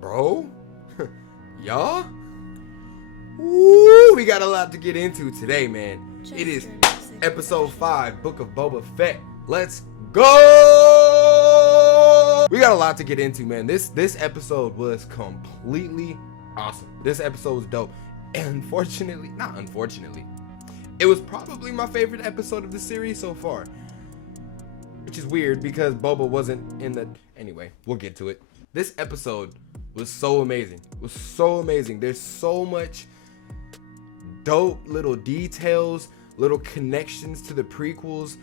Bro, y'all, woo, we got a lot to get into today, man. Jester, it is music episode 5, Book of Boba Fett. Let's go. We got a lot to get into, man. This episode was completely awesome. This episode was dope. And not unfortunately, it was probably my favorite episode of the series so far, which is weird because Boba wasn't in the... Anyway, we'll get to it. This episode was so amazing. It was so amazing. There's so much dope little details, little connections to the prequels.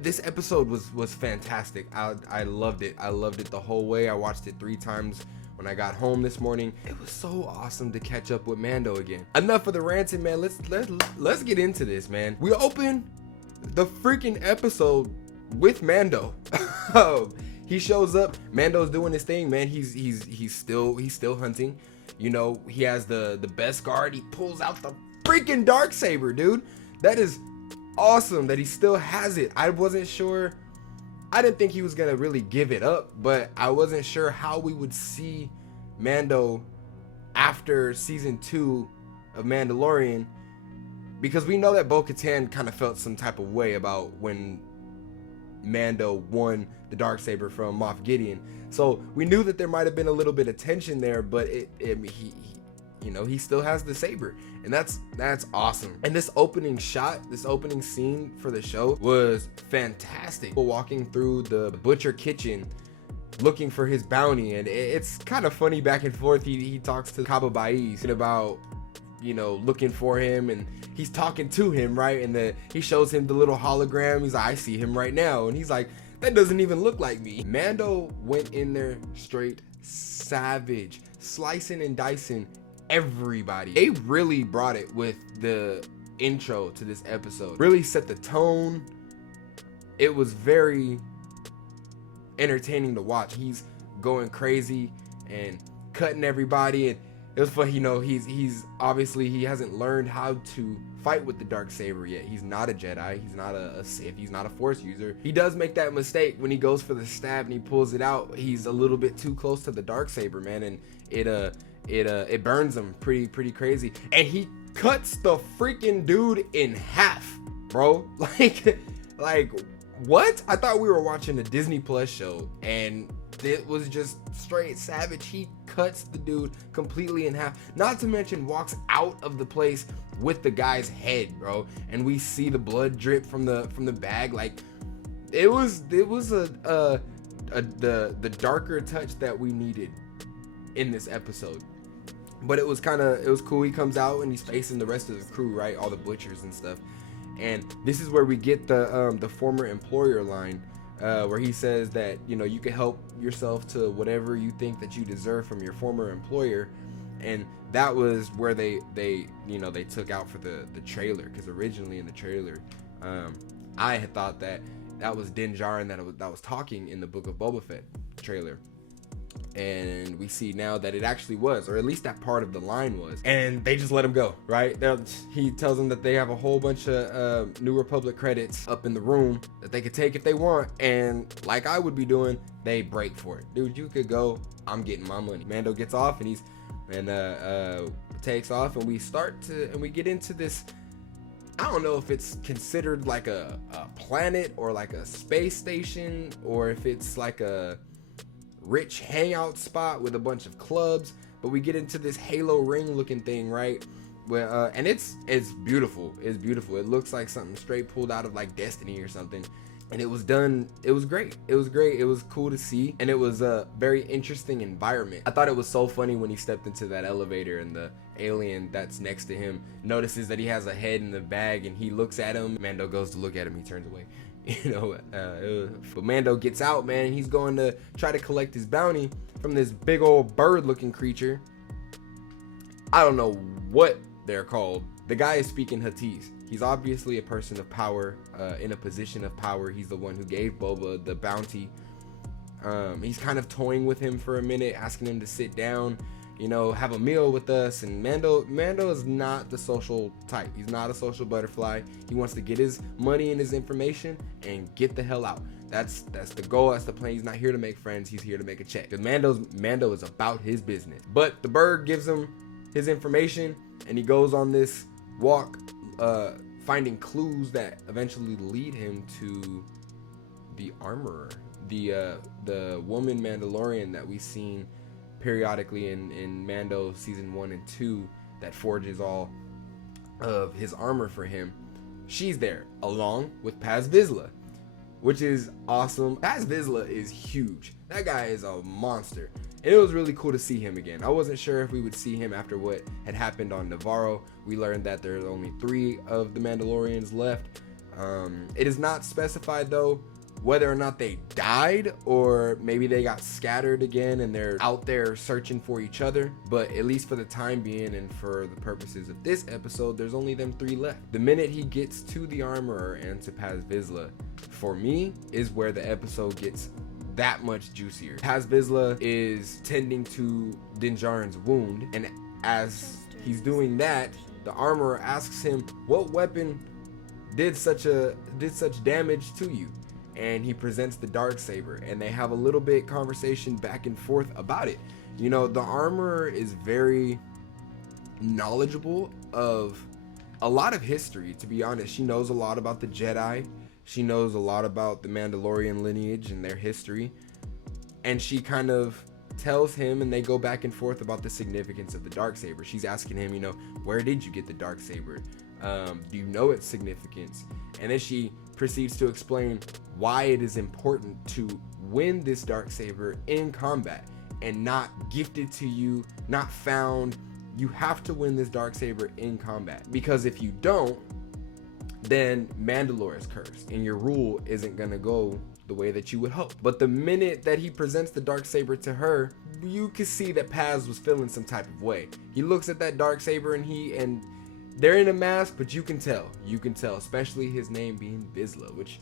This episode was fantastic. I loved it. I loved it the whole way. I watched it 3 times when I got home this morning. It was so awesome to catch up with Mando again. Enough of the ranting, man. Let's get into this, man. We open the freaking episode with Mando. He shows up. Mando's doing his thing, man. He's still hunting. You know, he has the best guard. He pulls out the freaking Darksaber, dude. That is awesome that he still has it. I wasn't sure. I didn't think he was gonna really give it up, but I wasn't sure how we would see Mando after season 2 of Mandalorian, because we know that Bo-Katan kind of felt some type of way about when Mando won the Darksaber from Moff Gideon. So we knew that there might have been a little bit of tension there, but he still has the saber, and that's awesome. And this opening shot, this opening scene for the show was fantastic. Walking through the butcher kitchen looking for his bounty, and it's kind of funny back and forth. He talks to Kaba Baiz about, you know, looking for him, and he's talking to him, right? And he shows him the little hologram. He's like, I see him right now, and he's like, that doesn't even look like me. Mando went in there straight savage, slicing and dicing everybody. They really brought it with the intro to this episode. Really set the tone. It was very entertaining to watch. He's going crazy and cutting everybody, and it was funny. You know, he's obviously, he hasn't learned how to fight with the Darksaber yet. He's not a Jedi. He's not a Sith. He's not a Force user. He does make that mistake when he goes for the stab and he pulls it out. He's a little bit too close to the Darksaber, man, and it burns him pretty crazy. And he cuts the freaking dude in half, bro. Like what? I thought we were watching a Disney Plus show, and it was just straight savage. He cuts the dude completely in half, not to mention walks out of the place with the guy's head, bro, and we see the blood drip from the bag. Like, it was the darker touch that we needed in this episode. But it was cool. He comes out and he's facing the rest of the crew, right? All the butchers and stuff. And this is where we get the former employer line, where he says that, you know, you can help yourself to whatever you think that you deserve from your former employer. And that was where they took out for the trailer, because originally in the trailer, I had thought that was Din Djarin that was talking in the Book of Boba Fett trailer. And we see now that it actually was, or at least that part of the line was, and they just let him go, right? He tells them that they have a whole bunch of New Republic credits up in the room that they could take if they want, and like I would be doing, they break for it. Dude, you could go, I'm getting my money. Mando gets off and takes off, and we get into this. I don't know if it's considered like a planet or like a space station, or if it's like a rich hangout spot with a bunch of clubs, but we get into this halo ring looking thing, right? Where and it's beautiful. It's beautiful. It looks like something straight pulled out of like Destiny or something. And it was done. It was great. It was great. It was cool to see, and it was a very interesting environment. I thought it was so funny when he stepped into that elevator and the alien that's next to him notices that he has a head in the bag, and he looks at him. Mando goes to look at him. He turns away. You know, but Mando gets out, man, and he's going to try to collect his bounty from this big old bird-looking creature. I don't know what they're called. The guy is speaking Huttese. He's obviously a person of power, in a position of power. He's the one who gave Boba the bounty. He's kind of toying with him for a minute, asking him to sit down. have a meal with us. And Mando is not the social type. He's not a social butterfly. He wants to get his money and his information and get the hell out. That's the goal. That's the plan. He's not here to make friends. He's here to make a check. Because Mando is about his business. But the bird gives him his information, and he goes on this walk, finding clues that eventually lead him to the armorer, the woman Mandalorian that we've seen periodically in Mando season 1 and 2 that forges all of his armor for him. She's there along with Paz Vizsla, which is awesome. Paz Vizsla is huge. That guy is a monster. And it was really cool to see him again. I wasn't sure if we would see him after what had happened on Navarro. We learned that there's only 3 of the Mandalorians left. It is not specified though whether or not they died, or maybe they got scattered again and they're out there searching for each other. But at least for the time being and for the purposes of this episode, there's only them 3 left. The minute he gets to the armorer and to Paz Vizsla, for me, is where the episode gets that much juicier. Paz Vizsla is tending to Din Djarin's wound, and as he's doing that, the armorer asks him, what weapon did such damage to you? And he presents the Darksaber, and they have a little bit conversation back and forth about it. The armorer is very knowledgeable of a lot of history, to be honest. She knows a lot about the Jedi. She knows a lot about the Mandalorian lineage and their history. And she kind of tells him, and they go back and forth about the significance of the Darksaber. She's asking him, where did you get the Darksaber? Do you know its significance? And then she proceeds to explain why it is important to win this Darksaber in combat and not gifted to you, not found. You have to win this Darksaber in combat, because if you don't, then Mandalore is cursed and your rule isn't gonna go the way that you would hope. But the minute that he presents the Darksaber to her, you can see that Paz was feeling some type of way. He looks at that Darksaber and they're in a mask, but you can tell, especially his name being Vizsla, which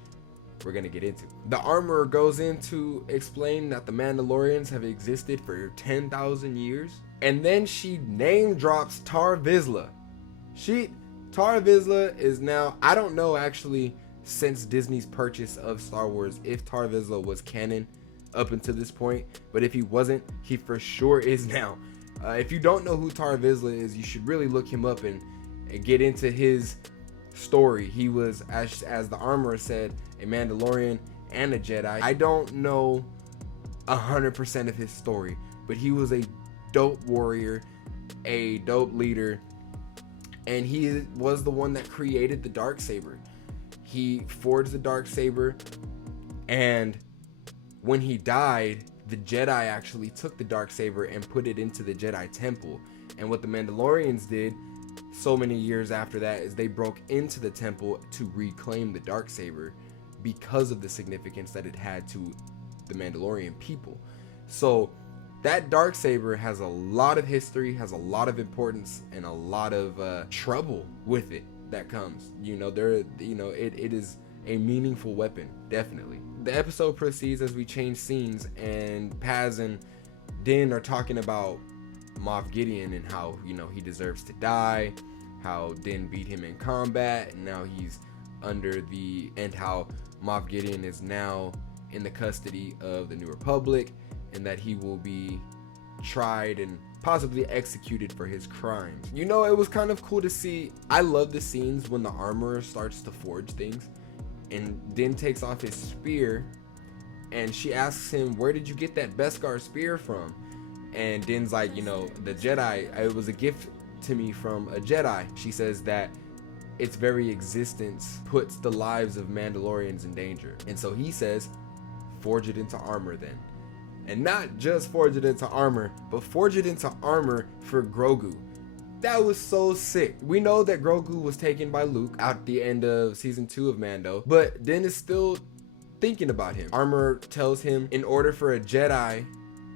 we're gonna get into. The armorer goes in to explain that the Mandalorians have existed for 10,000 years, and then she name drops Tar Vizsla. Tar Vizsla is now, I don't know actually, since Disney's purchase of Star Wars, if Tar Vizsla was canon up until this point, but if he wasn't, he for sure is now. If you don't know who Tar Vizsla is, you should really look him up and get into his story. He was, as the armorer said, a Mandalorian and a Jedi. I don't know 100% of his story, but he was a dope warrior, a dope leader, and he was the one that created the Darksaber. He forged the Darksaber, and when he died, the Jedi actually took the Darksaber and put it into the Jedi temple. And what the Mandalorians did so many years after that is they broke into the temple to reclaim the Darksaber because of the significance that it had to the Mandalorian people. So that Darksaber has a lot of history, has a lot of importance, and a lot of trouble with it that comes. It is a meaningful weapon, definitely. The episode proceeds as we change scenes, and Paz and Din are talking about Moff Gideon and how he deserves to die, how Din beat him in combat, and now he's and how Moff Gideon is now in the custody of the New Republic, and that he will be tried and possibly executed for his crimes. It was kind of cool to see. I love the scenes when the armorer starts to forge things, and Din takes off his spear, and she asks him, where did you get that Beskar spear from? And Din's like, the Jedi, it was a gift to me from a Jedi. She says that its very existence puts the lives of Mandalorians in danger. And so he says, forge it into armor then. And not just forge it into armor, but forge it into armor for Grogu. That was so sick. We know that Grogu was taken by Luke at the end of season 2 of Mando, but Din is still thinking about him. Armor tells him in order for a Jedi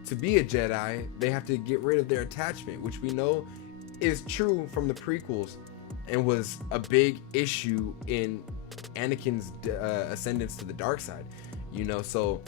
to be a Jedi, they have to get rid of their attachment, which we know is true from the prequels and was a big issue in Anakin's ascendance to the dark side. So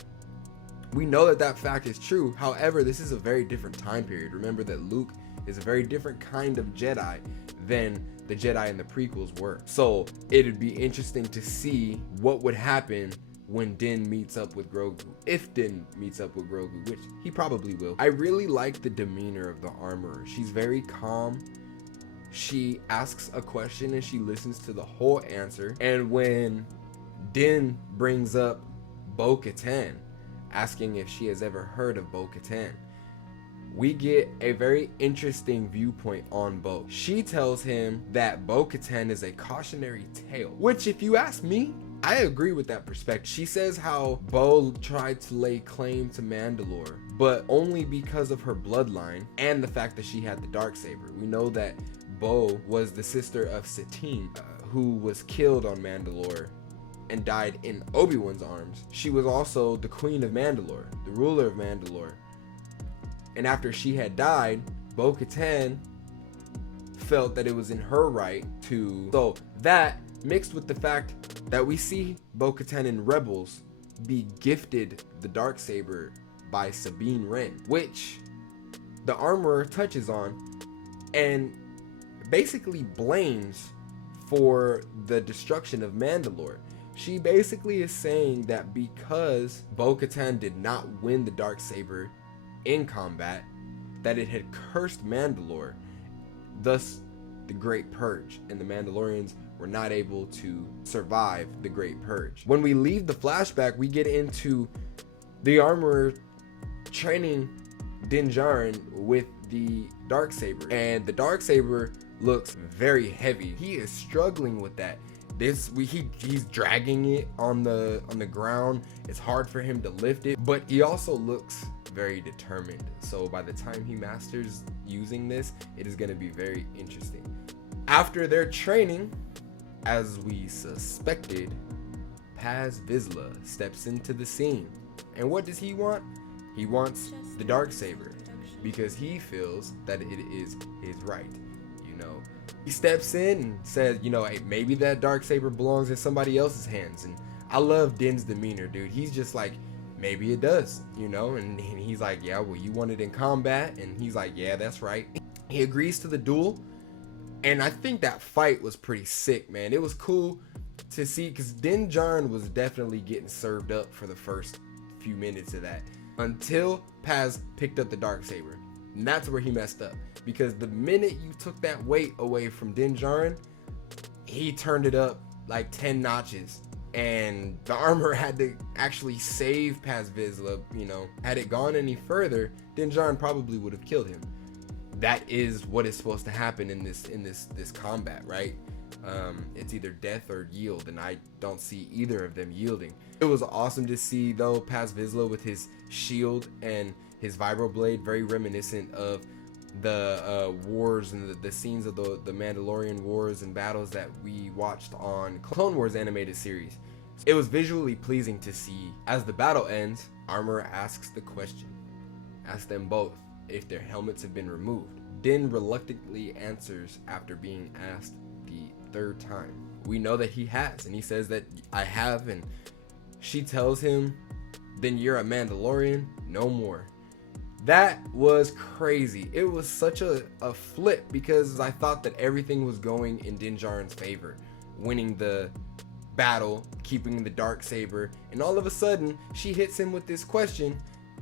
We know that that fact is true. However, this is a very different time period. Remember that Luke is a very different kind of Jedi than the Jedi in the prequels were. So it'd be interesting to see what would happen when Din meets up with Grogu. If Din meets up with Grogu, which he probably will. I really like the demeanor of the armorer. She's very calm. She asks a question and she listens to the whole answer. And when Din brings up Bo-Katan, asking if she has ever heard of Bo-Katan, we get a very interesting viewpoint on Bo. She tells him that Bo-Katan is a cautionary tale, which, if you ask me, I agree with that perspective. She says how Bo tried to lay claim to Mandalore, but only because of her bloodline and the fact that she had the Darksaber. We know that Bo was the sister of Satine, who was killed on Mandalore and died in Obi-Wan's arms. She was also the queen of Mandalore, the ruler of Mandalore. And after she had died, Bo-Katan felt that it was in her right to... So that, mixed with the fact that we see Bo-Katan in Rebels be gifted the Darksaber by Sabine Wren, which the armorer touches on and basically blames for the destruction of Mandalore. She basically is saying that because Bo-Katan did not win the Darksaber in combat, that it had cursed Mandalore, thus the Great Purge, and the Mandalorians were not able to survive the Great Purge. When we leave the flashback, we get into the armorer training Din Djarin with the Darksaber, and the Darksaber looks very heavy. He is struggling with that. He's dragging it on the ground. It's hard for him to lift it, but he also looks very determined. So by the time he masters using this, it is going to be very interesting. After their training, as we suspected, Paz Vizsla steps into the scene. And what does he want? He wants the Darksaber because he feels that it is his right. You know, he steps in and says, you know, hey, maybe that Darksaber belongs in somebody else's hands. And I love Din's demeanor, dude. He's just like, maybe it does, you know? And he's like, yeah, well, you want it in combat? And he's like, yeah, that's right. He agrees to the duel. And I think that fight was pretty sick, man. It was cool to see, because Din Djarin was definitely getting served up for the first few minutes of that, until Paz picked up the Darksaber. And that's where he messed up, because the minute you took that weight away from Din Djarin, he turned it up like 10 notches. And the armor had to actually save Paz Vizsla. You know, had it gone any further, Din Djarin probably would have killed him. That is what is supposed to happen in this combat, right? It's either death or yield, and I don't see either of them yielding. It was awesome to see, though, Paz Vizsla with his shield and his vibroblade, very reminiscent of the wars and the scenes of the Mandalorian wars and battles that we watched on Clone Wars animated series. It was visually pleasing to see. As the battle ends, Armorer asks the question. Asks them both if their helmets have been removed. Din reluctantly answers after being asked the third time. We know that he has, and he says that I have, and she tells him, then you're a Mandalorian, no more. That was crazy. It was such a flip, because I thought that everything was going in Din Djarin's favor, winning the battle, keeping the Darksaber, and all of a sudden she hits him with this question,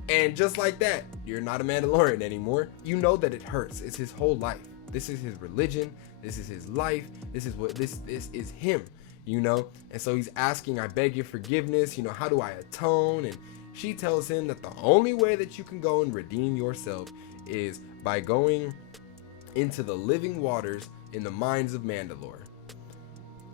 and just like that, you're not a Mandalorian anymore. You know that it hurts. It's his whole life. This is his religion. This is his life. This is what this is him, you know? And so he's asking, I beg your forgiveness, you know, how do I atone? And she tells him that the only way that you can go and redeem yourself is by going into the living waters in the mines of Mandalore.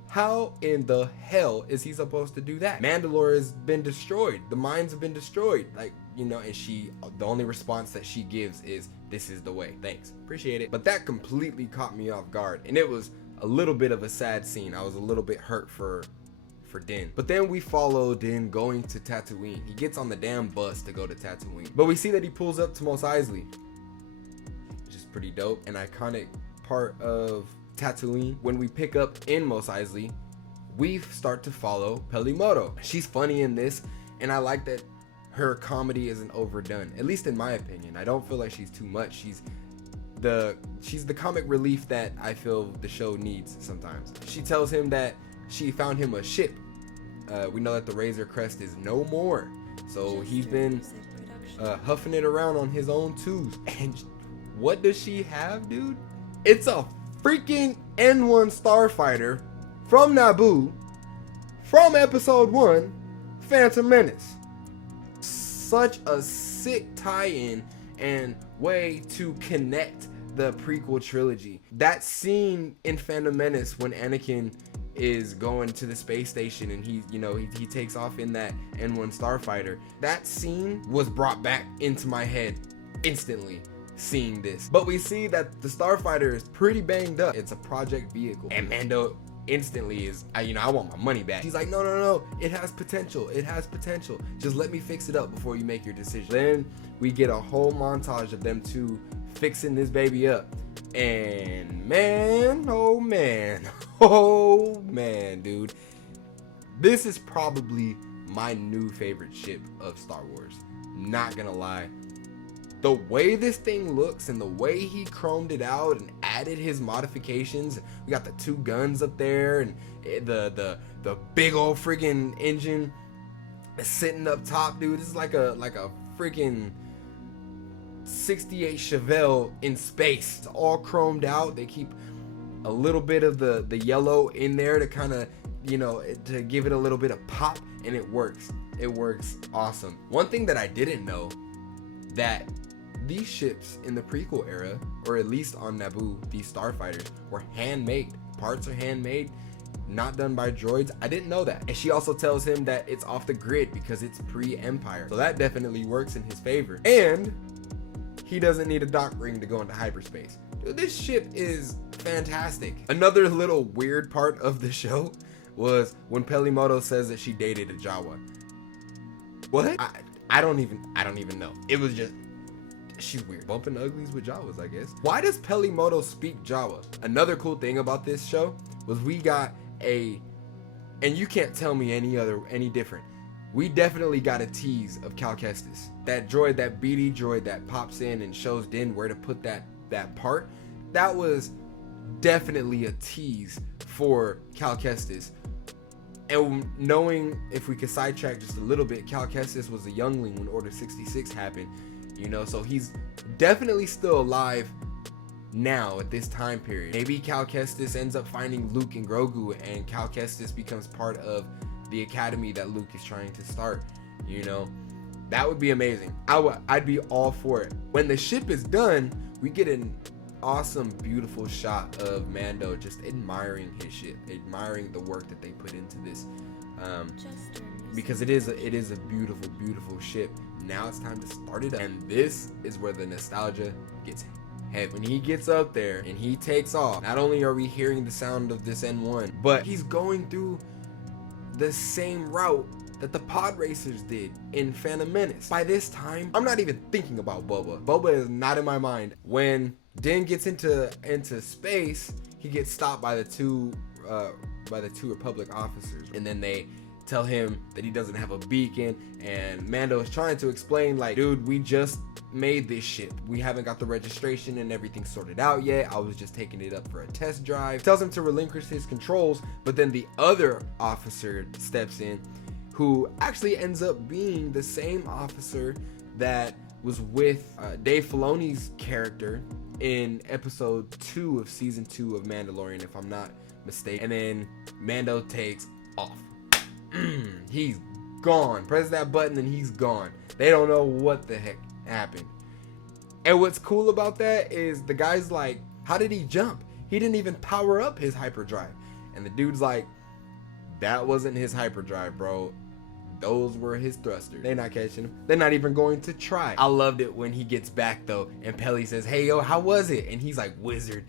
How in the hell is he supposed to do that? Mandalore has been destroyed. The mines have been destroyed. Like, you know, and the only response that she gives is, this is the way. Thanks. Appreciate it. But that completely caught me off guard. And it was a little bit of a sad scene. I was a little bit hurt for Din. But then we follow Din going to Tatooine. He gets on the damn bus to go to Tatooine. But we see that he pulls up to Mos Eisley, which is pretty dope. An iconic part of Tatooine. When we pick up in Mos Eisley, we start to follow Pelimoto. She's funny in this, and I like that her comedy isn't overdone, at least in my opinion. I don't feel like she's too much. She's the comic relief that I feel the show needs sometimes. She tells him that she found him a ship. We know that the Razor Crest is no more, so he's been huffing it around on his own tubes. And what does she have, dude? It's a freaking N1 starfighter from Naboo, from episode 1, Phantom Menace. Such a sick tie-in and way to connect the prequel trilogy. That scene in Phantom Menace when Anakin is going to the space station and he takes off in that N1 starfighter. That scene was brought back into my head instantly seeing this. But we see that the starfighter is pretty banged up. It's a project vehicle, and Mando instantly is, I want my money back. He's like, no, it has potential. Just let me fix it up before you make your decision. Then we get a whole montage of them two fixing this baby up. And oh man, dude, this is probably my new favorite ship of Star Wars. Not gonna lie. The way this thing looks and the way he chromed it out and added his modifications, we got the 2 guns up there and the big old friggin' engine sitting up top, dude. This is like a freaking 68 Chevelle in space. It's all chromed out. They keep a little bit of the yellow in there to kind of, to give it a little bit of pop, and it works. It works awesome. One thing that I didn't know, that these ships in the prequel era, or at least on Naboo, these starfighters were handmade. Parts are handmade, not done by droids. I didn't know that. And she also tells him that it's off the grid because it's pre-Empire. So that definitely works in his favor. And he doesn't need a dock ring to go into hyperspace. Dude, this ship is fantastic. Another little weird part of the show was when Pelimoto says that she dated a Jawa. What? I don't even know. It was just, she's weird. Bumping uglies with Jawas, I guess. Why does Pelimoto speak Jawa? Another cool thing about this show was we got and you can't tell me any different. We definitely got a tease of Calcus. That droid, that BD droid that pops in and shows Din where to put that part. That was definitely a tease for Calcus. And knowing, if we could sidetrack just a little bit, Calcus was a youngling when Order 66 happened. So he's definitely still alive now at this time period. Maybe Calcus ends up finding Luke and Grogu, and Calcus becomes part of the academy that Luke is trying to start. That would be amazing. I'd be all for it. When the ship is done, we get an awesome, beautiful shot of Mando just admiring his ship, admiring the work that they put into this. Jester, because it is a beautiful, beautiful ship. Now it's time to start it up, and this is where the nostalgia gets heavy. When he gets up there and he takes off, not only are we hearing the sound of this N1, but he's going through the same route that the pod racers did in Phantom Menace. By this time, I'm not even thinking about Boba. Boba is not in my mind. When Din gets into space, he gets stopped by the two Republic officers, and then they tell him that he doesn't have a beacon, and Mando is trying to explain, like, dude, we just made this ship. We haven't got the registration and everything sorted out yet. I was just taking it up for a test drive. Tells him to relinquish his controls, but then the other officer steps in, who actually ends up being the same officer that was with Dave Filoni's character in episode 2 of season 2 of Mandalorian, if I'm not mistaken. And then Mando takes off. He's gone. Press that button and he's gone. They don't know what the heck happened. And what's cool about that is the guy's like, how did he jump? He didn't even power up his hyperdrive. And the dude's like, that wasn't his hyperdrive, bro. Those were his thrusters. They're not catching him. They're not even going to try. I loved it when he gets back though, and Peli says, hey yo, how was it? And he's like, wizard.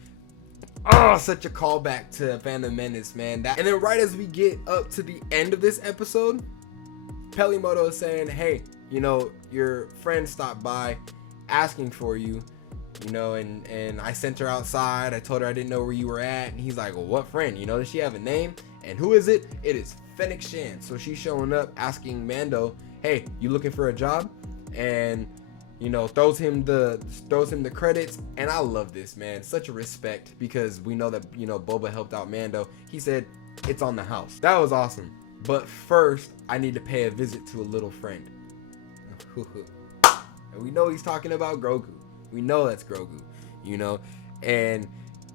Oh, such a callback to Phantom Menace, man. And then right as we get up to the end of this episode, Pelimoto is saying, hey, your friend stopped by asking for you, and I sent her outside. I told her I didn't know where you were at. And he's like, well, what friend? Does she have a name? And who is it? It is Fennec Shan. So she's showing up asking Mando, hey, you looking for a job? And you know, throws him the credits. And I love this, man. Such a respect, because we know that, you know, Boba helped out Mando. He said, it's on the house. That was awesome. But first, I need to pay a visit to a little friend. And we know he's talking about Grogu. We know that's Grogu, you know. And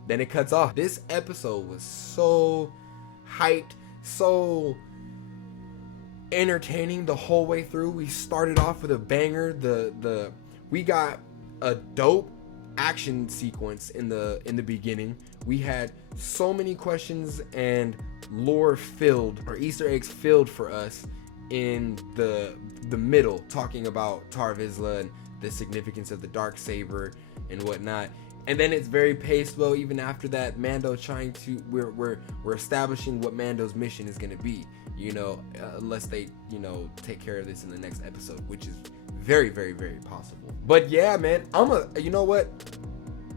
then it cuts off. This episode was so hyped, so entertaining the whole way through. We started off with a banger. We got a dope action sequence in the beginning. We had so many questions and lore filled, or Easter eggs filled for us in the middle, talking about Tar Vizsla and the significance of the Darksaber and whatnot. And then it's very paced well. Even after that, Mando trying to we're establishing what Mando's mission is going to be, you know, unless they, you know, take care of this in the next episode, which is very, very, very possible. But yeah, man, you know what,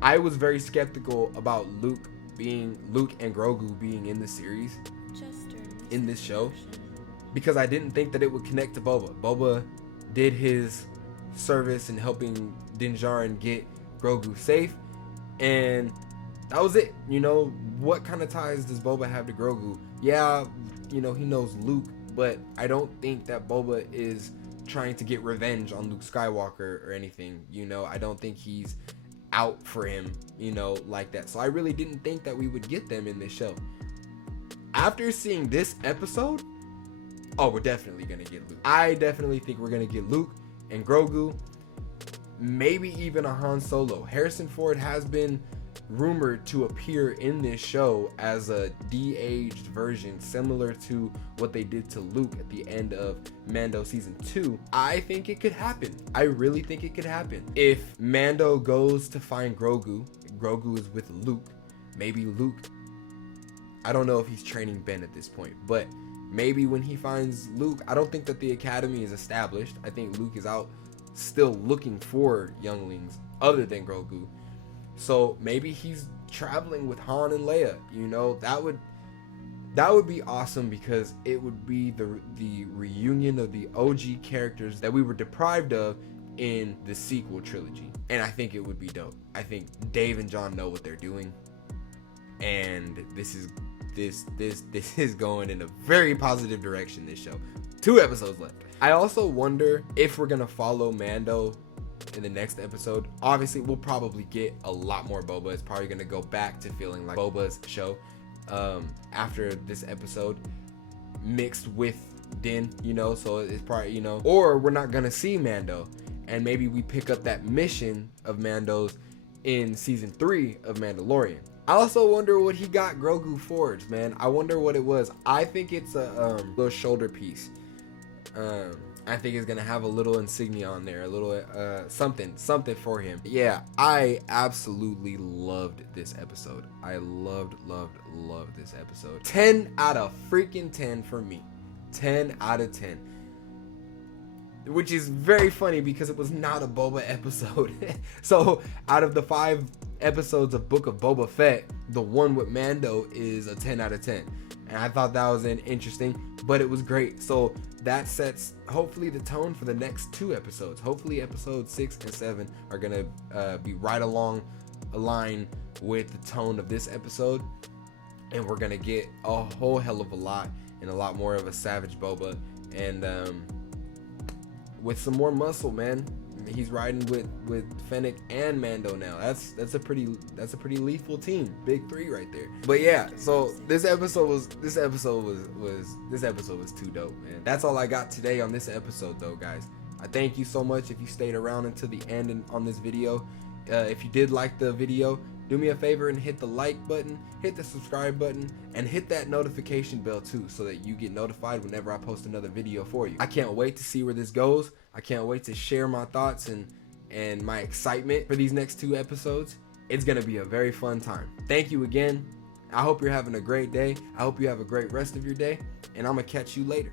I was very skeptical about Luke and Grogu being in the series, Jester, in this show, because I didn't think that it would connect to Boba. Boba did his service in helping Din Djarin get Grogu safe, and that was it. You know, what kind of ties does Boba have to Grogu? Yeah, you know, he knows Luke, but I don't think that Boba is trying to get revenge on Luke Skywalker or anything. You know, I don't think he's out for him, you know, like that. So I really didn't think that we would get them in this show. After seeing this episode, oh, we're definitely gonna get Luke. I definitely think we're gonna get Luke and Grogu, maybe even a Han Solo. Harrison Ford has been rumored to appear in this show as a de-aged version, similar to what they did to Luke at the end of Mando season 2. I think it could happen. I really think it could happen. If Mando goes to find Grogu is with Luke, maybe Luke, I don't know if he's training Ben at this point, but maybe when he finds Luke, I don't think that the academy is established. I think Luke is out still looking for younglings other than Grogu. So maybe he's traveling with Han and Leia. You know, that would be awesome, because it would be the reunion of the OG characters that we were deprived of in the sequel trilogy. And I think it would be dope. I think Dave and John know what they're doing, and this is going in a very positive direction, this show. 2 episodes left. I also wonder if we're gonna follow Mando in the next episode. Obviously, we'll probably get a lot more Boba. It's probably gonna go back to feeling like Boba's show after this episode, mixed with Din, you know. So it's probably, you know, or we're not gonna see Mando, and maybe we pick up that mission of Mando's in season 3 of Mandalorian. I also wonder what he got Grogu forged, man. I wonder what it was. I think it's a little shoulder piece. I think it's gonna have a little insignia on there, a little something for him. Yeah, I absolutely loved this episode. I loved this episode. 10 out of freaking 10 for me. 10 out of 10. Which is very funny, because it was not a Boba episode. So out of the 5 episodes of Book of Boba Fett, the one with Mando is a 10 out of 10. And I thought that was interesting, but it was great. So that sets hopefully the tone for the next 2 episodes. Hopefully episodes 6 and 7 are gonna be right along a line with the tone of this episode, and we're gonna get a whole hell of a lot, and a lot more of a savage Boba, and with some more muscle, man. He's riding with Fennec and Mando now. That's a pretty lethal team. Big 3 right there. But yeah, so this episode was too dope, man. That's all I got today on this episode, though, guys. I thank you so much if you stayed around until the end on this video. If you did like the video, do me a favor and hit the like button, hit the subscribe button, and hit that notification bell too, so that you get notified whenever I post another video for you. I can't wait to see where this goes. I can't wait to share my thoughts and my excitement for these next 2 episodes. It's gonna be a very fun time. Thank you again. I hope you're having a great day. I hope you have a great rest of your day, and I'm gonna catch you later.